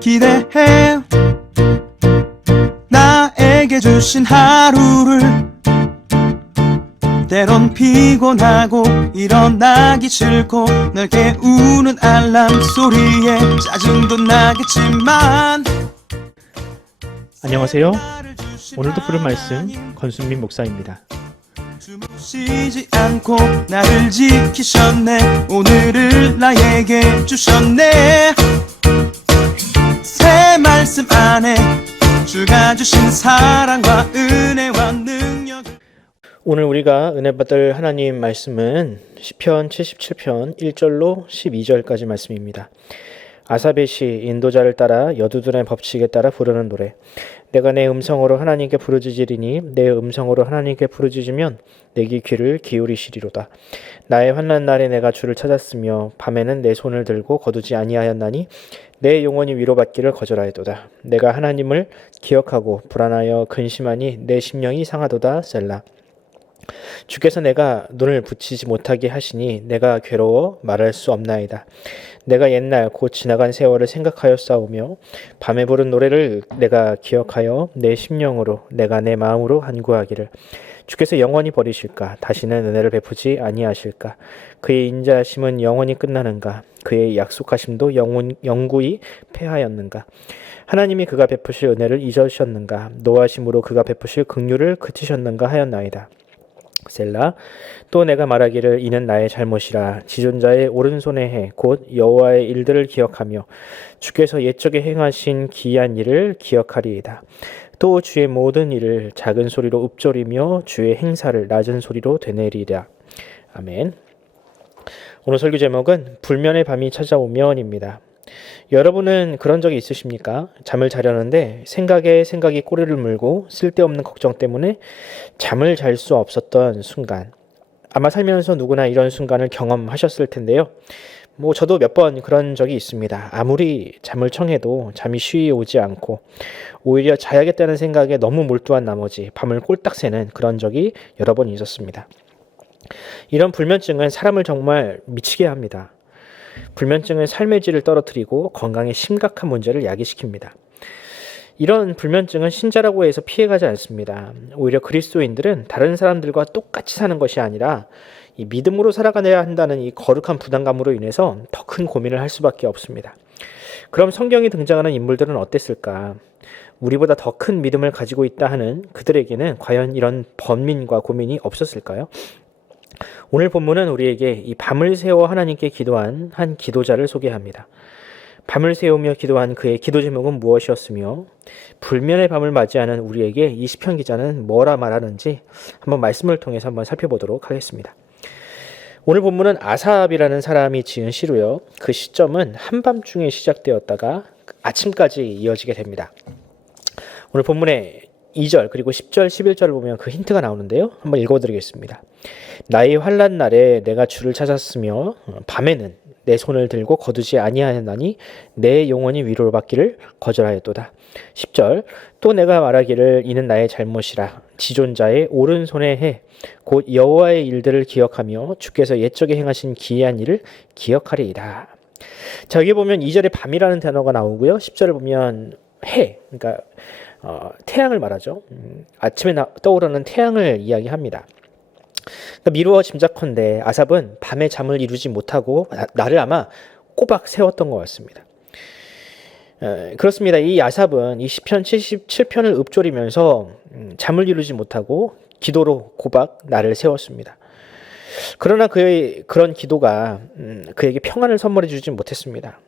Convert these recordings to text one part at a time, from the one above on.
기대해 나에게 주신 하루를 때론 피곤하고 일어나기 싫고 널 깨우는 알람 소리에 짜증도 나겠지만 안녕하세요. 오늘도 부를 말씀 권순민 목사입니다. 쉬지 않고 나를 지키셨네. 오늘을 나에게 주셨네. 새 말씀 안에 주가 주신 사랑과 은혜와 능력. 오늘 우리가 은혜 받을 하나님 말씀은 시편 77편 1절로 12절까지 말씀입니다. 아사벳이 인도자를 따라 여두둔의 법칙에 따라 부르는 노래. 내가 내 음성으로 하나님께 부르짖으리니 내 음성으로 하나님께 부르짖으면 내게 귀를 기울이시리로다. 나의 환난 날에 내가 주를 찾았으며 밤에는 내 손을 들고 거두지 아니하였나니 내 영혼이 위로받기를 거절하였도다. 내가 하나님을 기억하고 불안하여 근심하니 내 심령이 상하도다. 셀라. 주께서 내가 눈을 붙이지 못하게 하시니 내가 괴로워 말할 수 없나이다. 내가 옛날 곧 지나간 세월을 생각하여 싸우며 밤에 부른 노래를 내가 기억하여 내 심령으로 내가 내 마음으로 간구하기를 주께서 영원히 버리실까? 다시는 은혜를 베푸지 아니하실까? 그의 인자하심은 영원히 끝나는가? 그의 약속하심도 영구히 패하였는가? 하나님이 그가 베푸실 은혜를 잊으셨는가? 노하심으로 그가 베푸실 긍휼을 그치셨는가 하였나이다. 셀라. 또 내가 말하기를 이는 나의 잘못이라. 지존자의 오른손의 해 곧 여호와의 일들을 기억하며 주께서 옛적에 행하신 기이한 일을 기억하리이다. 또 주의 모든 일을 작은 소리로 읊조리며 주의 행사를 낮은 소리로 되뇌리라. 아멘. 오늘 설교 제목은 불면의 밤이 찾아오면입니다. 여러분은 그런 적이 있으십니까? 잠을 자려는데 생각이 꼬리를 물고 쓸데없는 걱정 때문에 잠을 잘 수 없었던 순간. 아마 살면서 누구나 이런 순간을 경험하셨을 텐데요. 저도 몇 번 그런 적이 있습니다. 아무리 잠을 청해도 잠이 쉬이 오지 않고 오히려 자야겠다는 생각에 너무 몰두한 나머지 밤을 꼴딱 새는 그런 적이 여러 번 있었습니다. 이런 불면증은 사람을 정말 미치게 합니다. 불면증은 삶의 질을 떨어뜨리고 건강에 심각한 문제를 야기시킵니다. 이런 불면증은 신자라고 해서 피해가지 않습니다. 오히려 그리스도인들은 다른 사람들과 똑같이 사는 것이 아니라 이 믿음으로 살아가야 한다는 이 거룩한 부담감으로 인해서 더 큰 고민을 할 수밖에 없습니다. 그럼 성경에 등장하는 인물들은 어땠을까? 우리보다 더 큰 믿음을 가지고 있다 하는 그들에게는 과연 이런 번민과 고민이 없었을까요? 오늘 본문은 우리에게 이 밤을 새워 하나님께 기도한 한 기도자를 소개합니다. 밤을 새우며 기도한 그의 기도 제목은 무엇이었으며 불면의 밤을 맞이하는 우리에게 이 시편 기자는 뭐라 말하는지 한번 말씀을 통해서 한번 살펴보도록 하겠습니다. 오늘 본문은 아삽이라는 사람이 지은 시로요. 그 시점은 한밤중에 시작되었다가 아침까지 이어지게 됩니다. 오늘 본문의 2절 그리고 10절 11절을 보면 그 힌트가 나오는데요. 한번 읽어드리겠습니다. 나의 환난 날에 내가 주를 찾았으며 밤에는 내 손을 들고 거두지 아니하였나니 내 영혼이 위로를 받기를 거절하였도다. 10절 또 내가 말하기를 이는 나의 잘못이라. 지존자의 오른손의 해 곧 여호와의 일들을 기억하며 주께서 옛적에 행하신 기이한 일을 기억하리이다. 자, 여기 보면 2절에 밤이라는 단어가 나오고요. 10절을 보면 해, 그러니까 태양을 말하죠. 아침에 떠오르는 태양을 이야기합니다. 그러니까 미루어 짐작컨대 아삽은 밤에 잠을 이루지 못하고 나를 아마 꼬박 세웠던 것 같습니다. 그렇습니다. 이 아삽은 이 시편 77편을 읊조리면서 잠을 이루지 못하고 기도로 꼬박 나를 세웠습니다. 그러나 그의 그런 기도가 그에게 평안을 선물해 주지 못했습니다.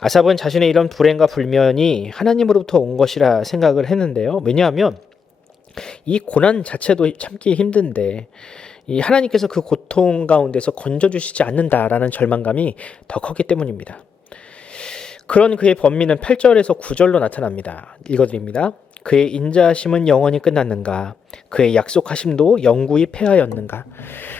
아삽은 자신의 이런 불행과 불면이 하나님으로부터 온 것이라 생각을 했는데요. 왜냐하면 이 고난 자체도 참기 힘든데 이 하나님께서 그 고통 가운데서 건져주시지 않는다라는 절망감이 더 컸기 때문입니다. 그런 그의 번민은 8절에서 9절로 나타납니다. 읽어드립니다. 그의 인자하심은 영원히 끝났는가? 그의 약속하심도 영구히 패하였는가?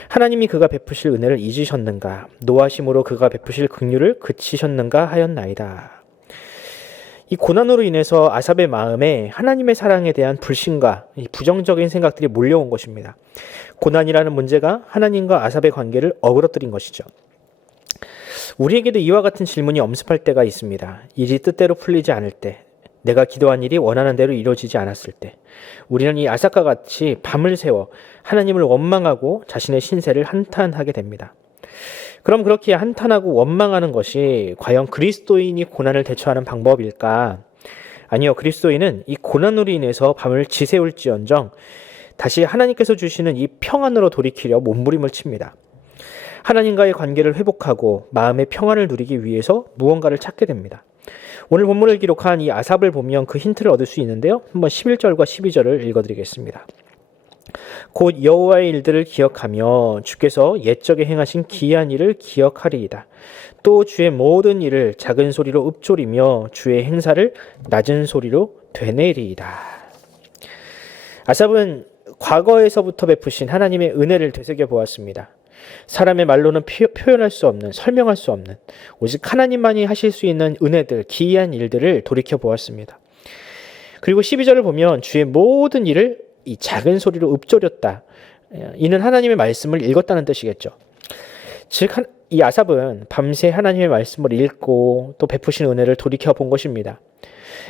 하나님이 그가 베푸실 은혜를 잊으셨는가? 노하심으로 그가 베푸실 긍휼을 그치셨는가 하였나이다. 이 고난으로 인해서 아삽의 마음에 하나님의 사랑에 대한 불신과 부정적인 생각들이 몰려온 것입니다. 고난이라는 문제가 하나님과 아삽의 관계를 어그러뜨린 것이죠. 우리에게도 이와 같은 질문이 엄습할 때가 있습니다. 일이 뜻대로 풀리지 않을 때, 내가 기도한 일이 원하는 대로 이루어지지 않았을 때, 우리는 이 아삭과 같이 밤을 새워 하나님을 원망하고 자신의 신세를 한탄하게 됩니다. 그럼 그렇게 한탄하고 원망하는 것이 과연 그리스도인이 고난을 대처하는 방법일까? 아니요, 그리스도인은 이 고난으로 인해서 밤을 지새울지언정 다시 하나님께서 주시는 이 평안으로 돌이키려 몸부림을 칩니다. 하나님과의 관계를 회복하고 마음의 평안을 누리기 위해서 무언가를 찾게 됩니다. 오늘 본문을 기록한 이 아삽을 보면 그 힌트를 얻을 수 있는데요. 한번 11절과 12절을 읽어드리겠습니다. 곧 여호와의 일들을 기억하며 주께서 옛적에 행하신 기이한 일을 기억하리이다. 또 주의 모든 일을 작은 소리로 읊조리며 주의 행사를 낮은 소리로 되뇌리이다. 아삽은 과거에서부터 베푸신 하나님의 은혜를 되새겨 보았습니다. 사람의 말로는 표현할 수 없는, 설명할 수 없는, 오직 하나님만이 하실 수 있는 은혜들, 기이한 일들을 돌이켜 보았습니다. 그리고 12절을 보면 주의 모든 일을 이 작은 소리로 읊조렸다. 이는 하나님의 말씀을 읽었다는 뜻이겠죠. 즉, 이 아삽은 밤새 하나님의 말씀을 읽고 또 베푸신 은혜를 돌이켜 본 것입니다.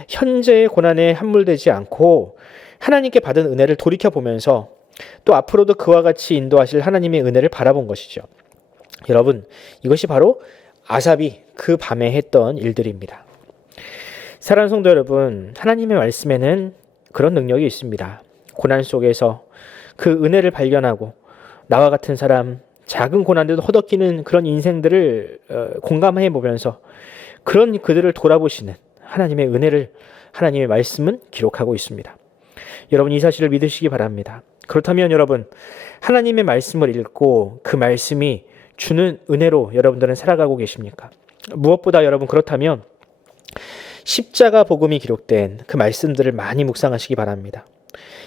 현재의 고난에 함몰되지 않고 하나님께 받은 은혜를 돌이켜 보면서 또 앞으로도 그와 같이 인도하실 하나님의 은혜를 바라본 것이죠. 여러분, 이것이 바로 아삽이 그 밤에 했던 일들입니다. 사랑하는 성도 여러분, 하나님의 말씀에는 그런 능력이 있습니다. 고난 속에서 그 은혜를 발견하고 나와 같은 사람, 작은 고난에도 허덕이는 그런 인생들을 공감해 보면서 그런 그들을 돌아보시는 하나님의 은혜를, 하나님의 말씀은 기록하고 있습니다. 여러분, 이 사실을 믿으시기 바랍니다. 그렇다면 여러분, 하나님의 말씀을 읽고 그 말씀이 주는 은혜로 여러분들은 살아가고 계십니까? 무엇보다 여러분, 그렇다면 십자가 복음이 기록된 그 말씀들을 많이 묵상하시기 바랍니다.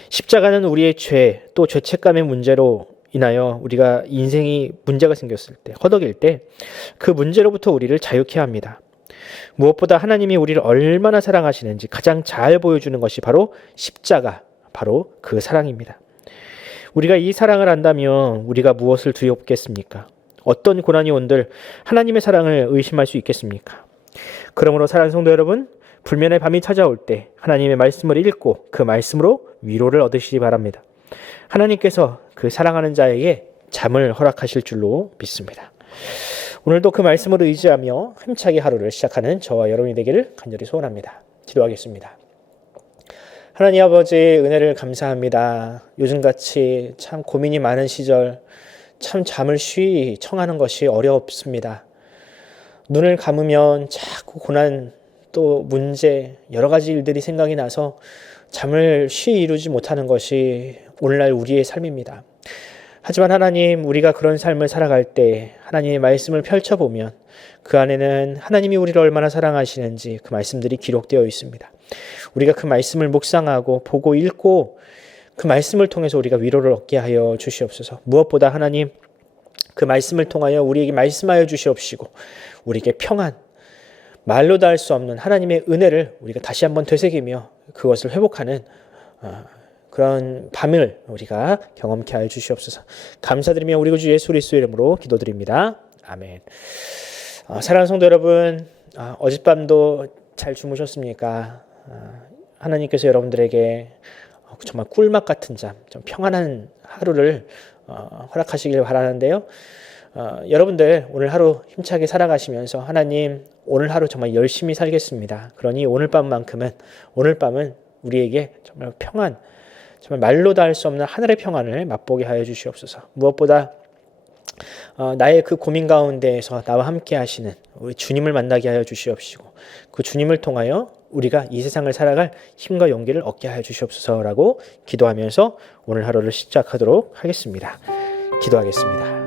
십자가는 우리의 죄, 또 죄책감의 문제로 인하여 우리가 인생이 문제가 생겼을 때, 허덕일 때 그 문제로부터 우리를 자유케 합니다. 무엇보다 하나님이 우리를 얼마나 사랑하시는지 가장 잘 보여주는 것이 바로 십자가, 바로 그 사랑입니다. 우리가 이 사랑을 안다면 우리가 무엇을 두렵겠습니까? 어떤 고난이 온들 하나님의 사랑을 의심할 수 있겠습니까? 그러므로 사랑하는 성도 여러분, 불면의 밤이 찾아올 때 하나님의 말씀을 읽고 그 말씀으로 위로를 얻으시기 바랍니다. 하나님께서 그 사랑하는 자에게 잠을 허락하실 줄로 믿습니다. 오늘도 그 말씀을 의지하며 힘차게 하루를 시작하는 저와 여러분이 되기를 간절히 소원합니다. 기도하겠습니다. 하나님 아버지, 은혜를 감사합니다. 요즘같이 참 고민이 많은 시절, 참 잠을 쉬이 청하는 것이 어렵습니다. 눈을 감으면 자꾸 고난, 또 문제, 여러 가지 일들이 생각이 나서 잠을 쉬이 이루지 못하는 것이 오늘날 우리의 삶입니다. 하지만 하나님, 우리가 그런 삶을 살아갈 때 하나님의 말씀을 펼쳐보면 그 안에는 하나님이 우리를 얼마나 사랑하시는지 그 말씀들이 기록되어 있습니다. 우리가 그 말씀을 묵상하고 보고 읽고 그 말씀을 통해서 우리가 위로를 얻게 하여 주시옵소서. 무엇보다 하나님, 그 말씀을 통하여 우리에게 말씀하여 주시옵시고 우리에게 평안, 말로 다 할 수 없는 하나님의 은혜를 우리가 다시 한번 되새기며 그것을 회복하는 그런 밤을 우리가 경험케 하여 주시옵소서. 감사드리며 우리 구주 예수 그리스도의 이름으로 기도드립니다. 아멘. 사랑하는 성도 여러분, 어젯밤도 잘 주무셨습니까? 하나님께서 여러분들에게 정말 꿀맛 같은 잠, 좀 평안한 하루를 허락하시길 바라는데요. 여러분들 오늘 하루 힘차게 살아가시면서 하나님, 오늘 하루 정말 열심히 살겠습니다. 그러니 오늘 밤만큼은, 오늘 밤은 우리에게 정말 평안, 정말 말로 다 할 수 없는 하늘의 평안을 맛보게 하여 주시옵소서. 무엇보다 나의 그 고민 가운데에서 나와 함께 하시는 우리 주님을 만나게 하여 주시옵시고 그 주님을 통하여 우리가 이 세상을 살아갈 힘과 용기를 얻게 하여 주시옵소서라고 기도하면서 오늘 하루를 시작하도록 하겠습니다. 기도하겠습니다.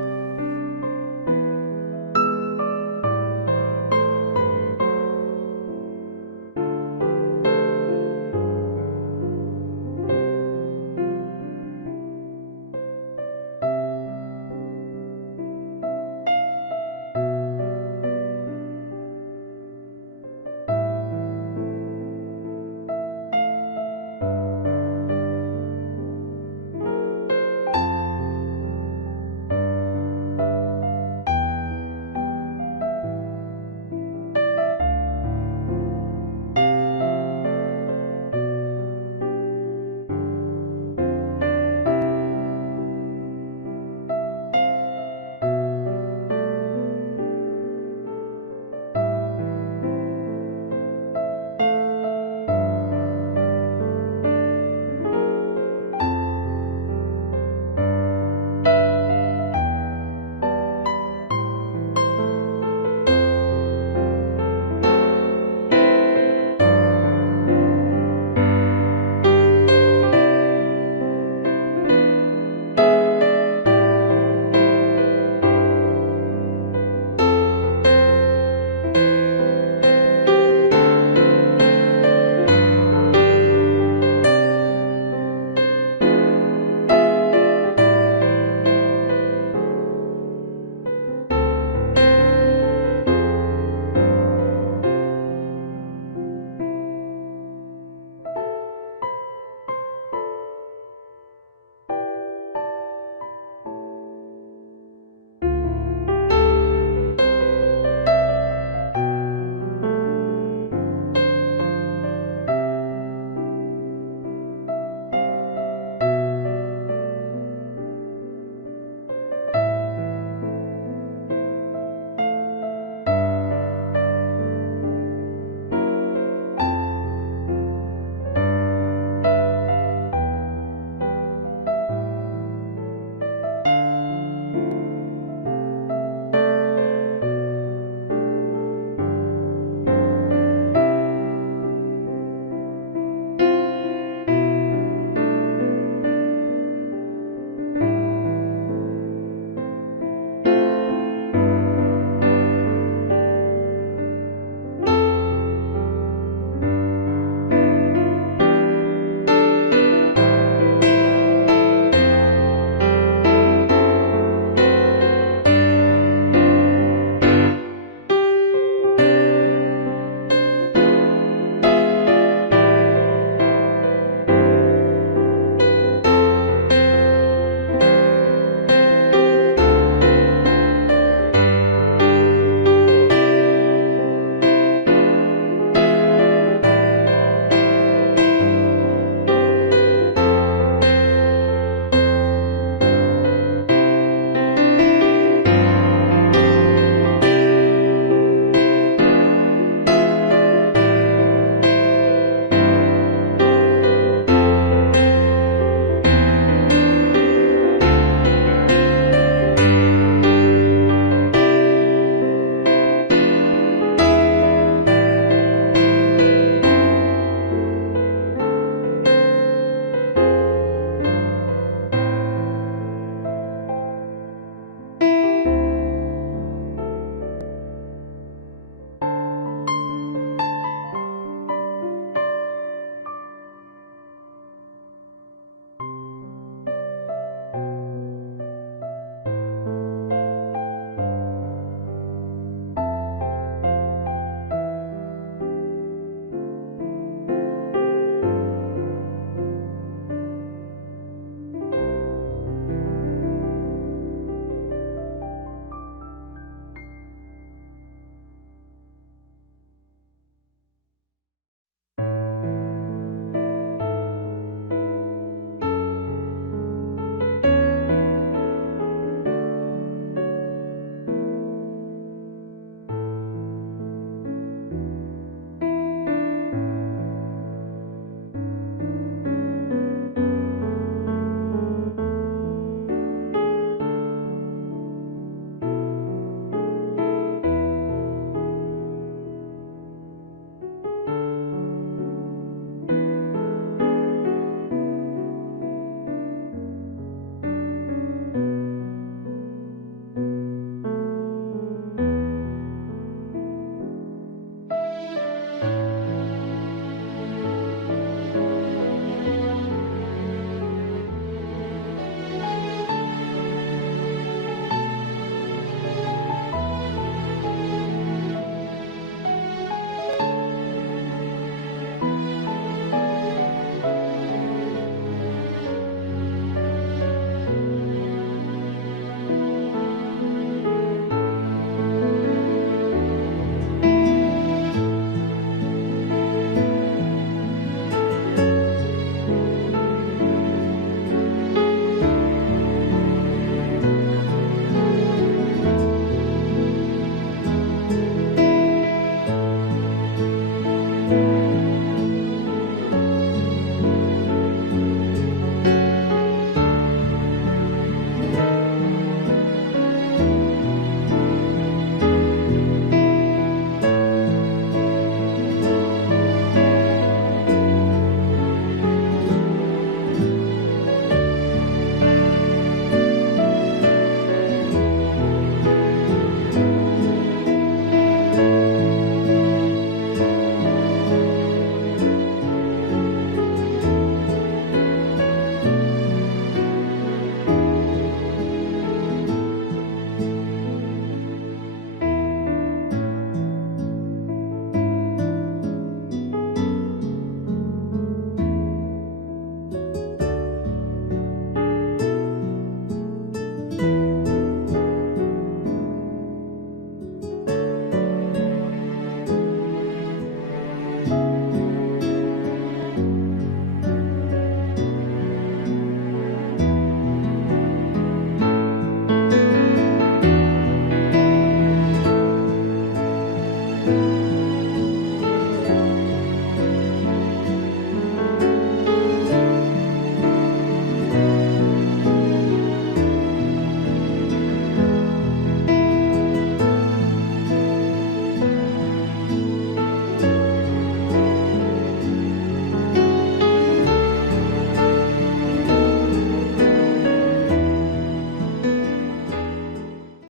주